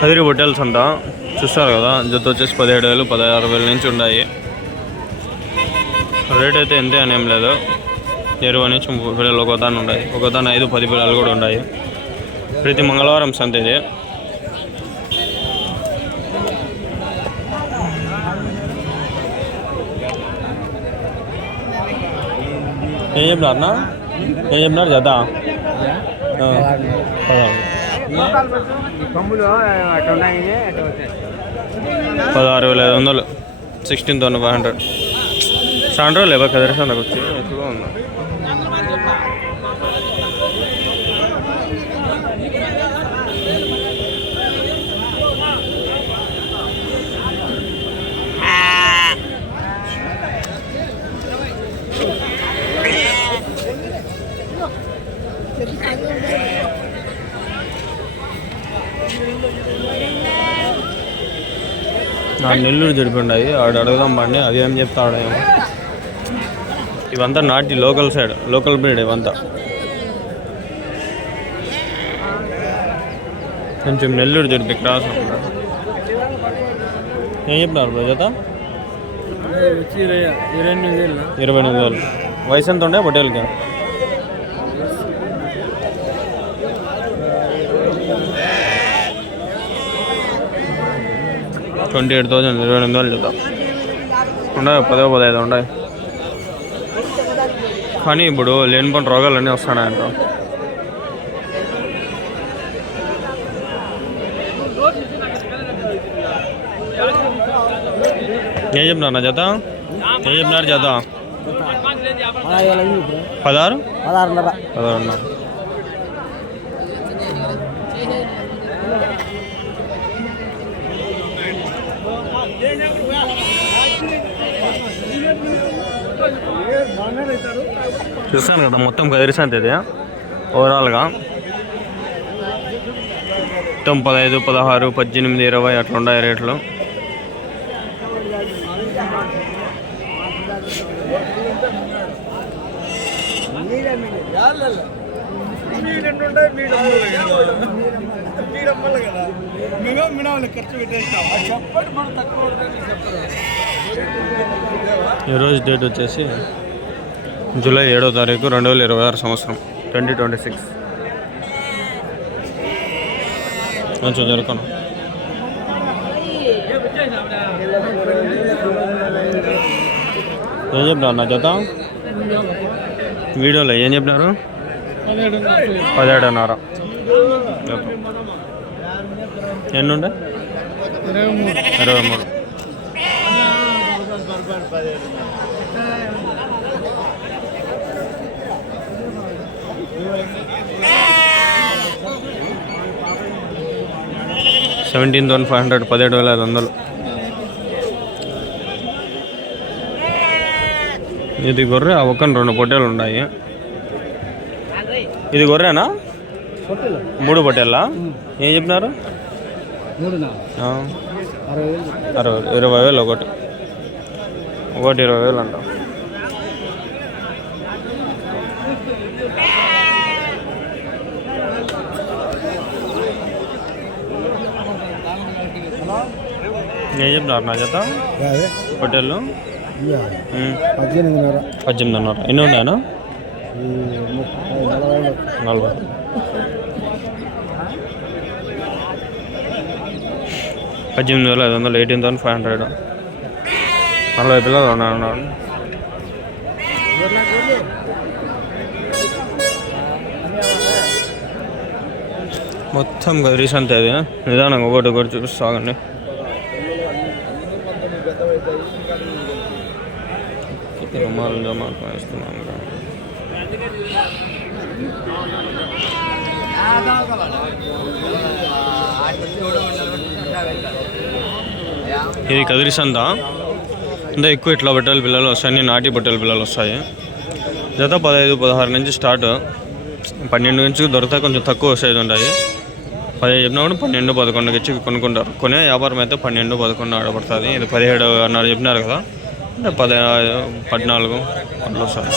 Kadiri hotels అంట చూస్తారు కదా, జత వచ్చేసి 17,000 16,000 నుంచి ఉన్నాయి. రేట్ అయితే ఎంతే అని ఏం లేదు. 20 నుంచి 30 పిల్లలు ఒక దాన్ని ఉన్నాయి, ఒక దాన్ని 5-10 పిల్లలు కూడా ఉన్నాయి. ప్రతి మంగళవారం సంత ఇది. ఏం చెప్పినారన్నా? ఏం చెప్పినారు జత? 16,500, 16,500. చాలా రోజులు లేవా కదిరి సంతకు వచ్చి? ఎక్కువగా ఉందా? నెల్లూరు జడిపోయి ఆడు అడుగుదాం బండి, అది ఏం చెప్తాడేమో. ఇవంతా నాటి లోకల్ సైడ్, లోకల్ బ్రీడ్ ఇవంతా. కొంచెం నెల్లూరు జడిపి క్రాస్. ఏం చెప్పినారు జత? 28,000. వయసు ఎంత ఉండే పొట్టేలకి? 28,000, 28,000 చెప్తాం. ఉన్నాయి 10-15 ఉన్నాయి. కానీ ఇప్పుడు లేనిపోయిన రోగాలన్నీ వస్తున్నాయంట. ఏం చెప్పినారు జత? ఏం చెప్పినారు జత? 16,500. చూస్తాను కదా మొత్తం కదిరి సంత ఇది ఓవరాల్గా. మొత్తం 15, 16, 18, 20 అట్లా ఉన్నాయి రేట్లు. ఈరోజు డేట్ వచ్చేసి జూలై 7వ తారీఖు 2026 సంవత్సరం 2026. కొంచెం జరుగును. ఏం చెప్పినారు నా జత వీడియోలో? ఏం చెప్పినారు? 17,500. ఎన్ని ఉండే? 23. $17,500, 17,500. ఇది గొర్రె, ఆ ఒక్కని 2 పొట్టేలు ఉన్నాయి. ఇది గొర్రెనా? 3 పొట్టేళ్ళ. ఏం చెప్పినారు? 20,000 ఒకటి 20,000 అంట. ఏం చెప్పినారు నా జత పొట్టేళ్ళు? 18,500. ఎన్ని ఉన్నాయన్నా? 40. $18,500, 18,500. 40 పిల్లలు ఉన్నాడు. మొత్తం రీసెంట్ అది నిదానంగా ఒకటి చూపిస్తాగండి. రుమాలు జమా ఇస్తున్నాను. ఇది కదిరి సంత. ఇంకా ఎక్కువ ఇట్లా బట్టల పిల్లలు వస్తాయి, నాటి బట్టల పిల్లలు వస్తాయి. జత 15-16 నుంచి స్టార్ట్. 12 నుంచి దొరుకుతాయి, కొంచెం తక్కువ సైజు ఉంటాయి. 10 చెప్పినప్పుడు 12-11కి ఇచ్చి కొనుక్కుంటారు. కొనే వ్యాపారం అయితే 12-11 ఆడబడుతుంది. ఇది 17,500 చెప్పినారు కదా, అంటే 14 అట్లా వస్తాయి.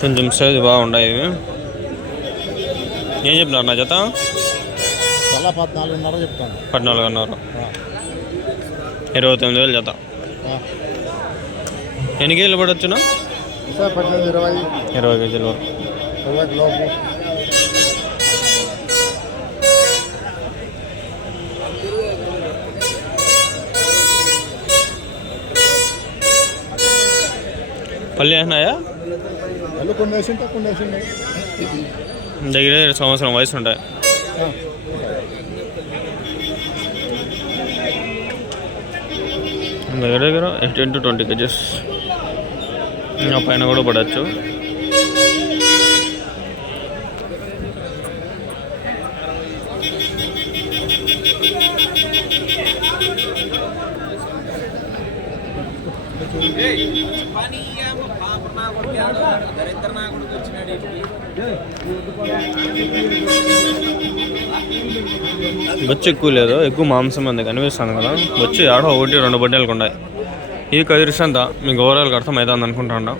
కొంచెం సైజు బాగుంటాయి ఇవి. ఏం చెప్తున్నారు నా జత? 14.5 చెప్తాను. 14.5. 29,000 జత. ఎన్ని కేజీలు పడవచ్చునా? 20 కేజీల వరకు. పల్లి వేసినాయా? దగ్గర సంవత్సరం వయసు ఉంటాయి. దగ్గర దగ్గర 18 to 20 kgs. పైన కూడా పడవచ్చు. బొచ్చు ఎక్కువ లేదు, ఎక్కువ మాంసం అంది కనిపిస్తుంది కదా. బొచ్చు ఆడ 1-2 బడ్డీలకు ఉన్నాయి. ఇది కదిరిసంతా మీకు ఓవరాల్గా అర్థమవుతుంది అనుకుంటాను.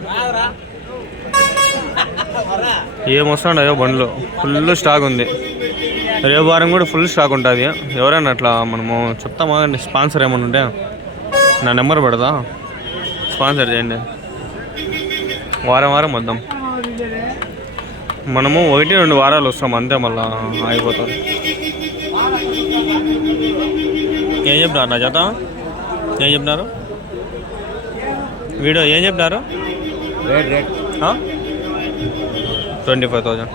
ఏమొస్తుండయో బండ్లు ఫుల్ స్టాక్ ఉంది. రేపు వారం కూడా ఫుల్ స్టాక్ ఉంటుంది. ఎవరైనా అట్లా మనము చెప్తామా? స్పాన్సర్ ఏమైనా ఉంటే నా నెంబర్ పెడదా, స్పాన్సర్ చేయండి. వారం వారం వద్దాం. మనము 1-2 వారాలు వస్తాం అంతే, మళ్ళీ ఆగిపోతాం. ఏం చెప్తున్నారు నా జత? ఏం చెప్తున్నారు? వీడియో ఏం చెప్తున్నారు? 25,000.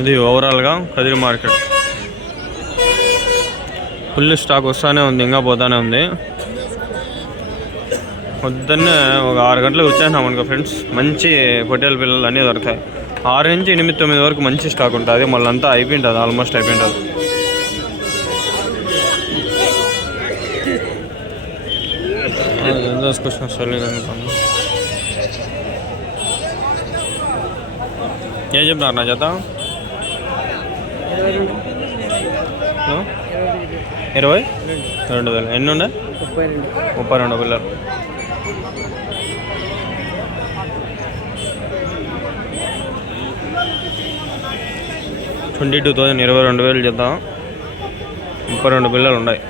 ఇది ఓవరాల్గా కదిరి మార్కెట్. ఫుల్ స్టాక్ వస్తూనే ఉంది, ఇంకా పోతానే ఉంది. పొద్దున్నే ఒక 6 గంటలకు వచ్చేసినాం అనుకో ఫ్రెండ్స్, మంచి పొట్టేల పిల్లలు అన్నీ దొరుకుతాయి. 6 నుంచి 8-9 వరకు మంచి స్టాక్ ఉంటుంది. మళ్ళీ అంతా అయిపోయింటుంది, ఆల్మోస్ట్ అయిపోయింటుంది. ఏం చెప్తున్నారు నా జత? 22,000. ఎన్ని ఉన్నాయి? 32 పిల్లలు. 22,000, 22,000 జత. 32 పిల్లలు ఉన్నాయి.